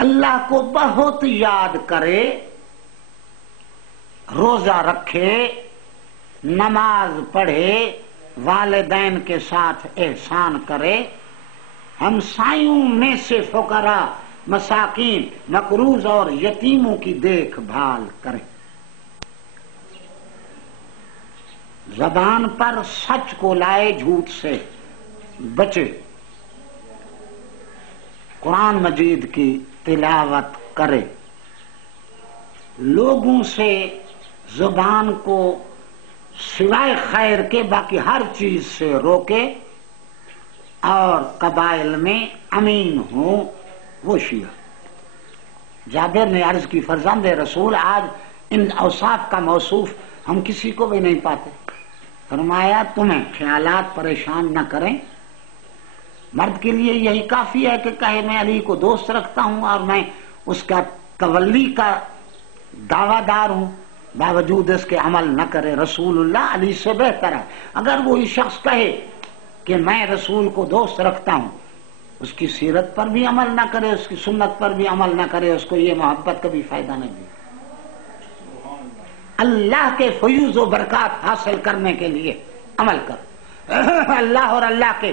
اللہ کو بہت یاد کرے، روزہ رکھے، نماز پڑھے، والدین کے ساتھ احسان کرے، ہمسایوں میں سے فقراء، مساکین، مقروض اور یتیموں کی دیکھ بھال کرے، زبان پر سچ کو لائے، جھوٹ سے بچے، قرآن مجید کی تلاوت کرے، لوگوں سے زبان کو سوائے خیر کے باقی ہر چیز سے روکے، اور قبائل میں امین ہوں وہ شیعہ۔ جابر نے عرض کی فرزند رسول آج ان اوصاف کا موصوف ہم کسی کو بھی نہیں پاتے۔ فرمایا تمہیں خیالات پریشان نہ کریں، مرد کے لیے یہی کافی ہے کہ کہے میں علی کو دوست رکھتا ہوں اور میں اس کا تولی کا دعویٰ دار ہوں، باوجود اس کے عمل نہ کرے۔ رسول اللہ علی سے بہتر ہے۔ اگر وہی شخص کہے کہ میں رسول کو دوست رکھتا ہوں، اس کی سیرت پر بھی عمل نہ کرے، اس کی سنت پر بھی عمل نہ کرے، اس کو یہ محبت کا بھی فائدہ نہیں دے۔ اللہ کے فیوز و برکات حاصل کرنے کے لیے عمل کر۔ اللہ اور اللہ کے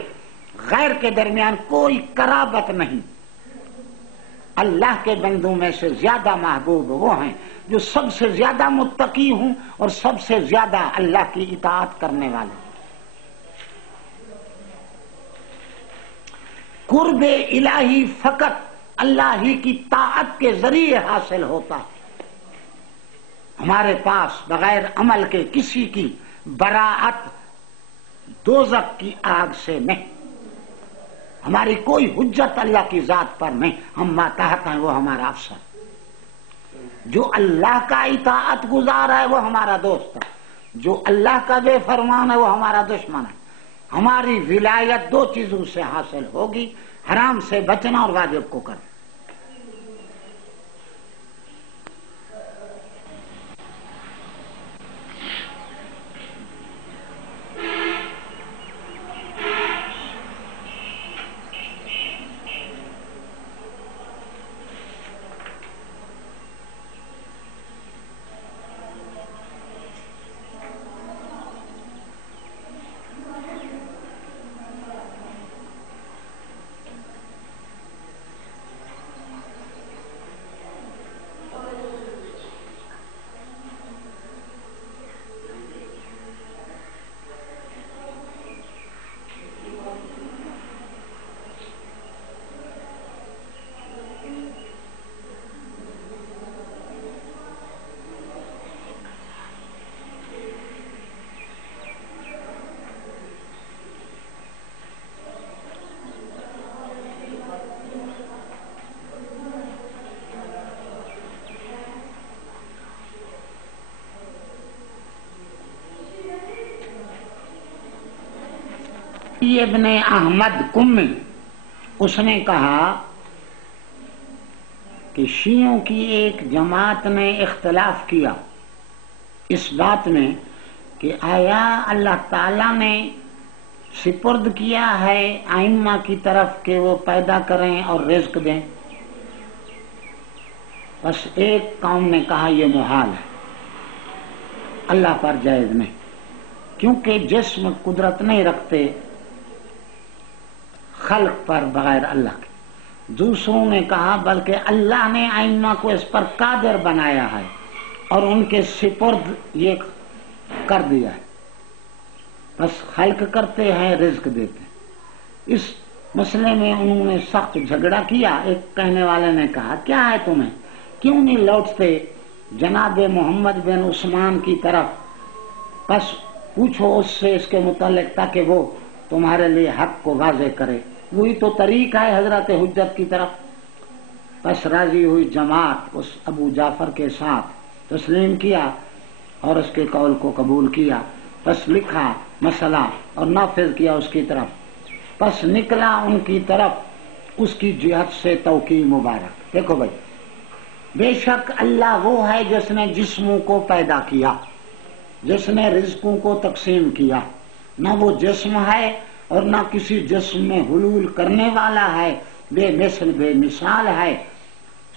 غیر کے درمیان کوئی قرابت نہیں۔ اللہ کے بندوں میں سے زیادہ محبوب وہ ہیں جو سب سے زیادہ متقی ہوں اور سب سے زیادہ اللہ کی اطاعت کرنے والے۔ قرب الہی فقط اللہ ہی کی طاعت کے ذریعے حاصل ہوتا ہے۔ ہمارے پاس بغیر عمل کے کسی کی براءت دوزخ کی آگ سے نہیں، ہماری کوئی حجت اللہ کی ذات پر نہیں، ہم ماتحت ہیں، وہ ہمارا افسر۔ جو اللہ کا اطاعت گزار ہے وہ ہمارا دوست ہے، جو اللہ کا بے فرمان ہے وہ ہمارا دشمن ہے۔ ہماری ولایت دو چیزوں سے حاصل ہوگی، حرام سے بچنا اور واجب کو کرنا۔ ابن احمد کمی اس نے کہا کہ شیعوں کی ایک جماعت نے اختلاف کیا اس بات میں کہ آیا اللہ تعالیٰ نے سپرد کیا ہے ائمہ کی طرف کہ وہ پیدا کریں اور رزق دیں؟ بس ایک قوم نے کہا یہ محال ہے، اللہ پر جائز نہیں، کیونکہ جسم قدرت نہیں رکھتے خلق پر بغیر اللہ کے۔ دوسروں نے کہا بلکہ اللہ نے ائمہ کو اس پر قادر بنایا ہے اور ان کے سپرد یہ کر دیا ہے، بس خلق کرتے ہیں، رزق دیتے ہیں۔ اس مسئلے میں انہوں نے سخت جھگڑا کیا۔ ایک کہنے والے نے کہا کیا ہے تمہیں، کیوں نہیں لوٹتے جناب محمد بن عثمان کی طرف، بس پوچھو اس سے اس کے متعلق تاکہ وہ تمہارے لیے حق کو واضح کرے، وہی تو طریق ہے حضرت حجت کی طرف۔ بس راضی ہوئی جماعت اس ابو جعفر کے ساتھ تسلیم کیا اور اس کے قول کو قبول کیا، بس لکھا مسئلہ اور نافذ کیا اس کی طرف، بس نکلا ان کی طرف اس کی جہت سے توقیع مبارک۔ دیکھو بھائی، بے شک اللہ وہ ہے جس نے جسموں کو پیدا کیا، جس نے رزقوں کو تقسیم کیا، نہ وہ جسم ہے اور نہ کسی جسم میں حلول کرنے والا ہے، بے مثل بے مثال ہے۔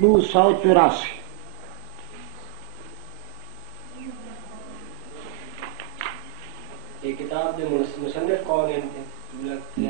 284।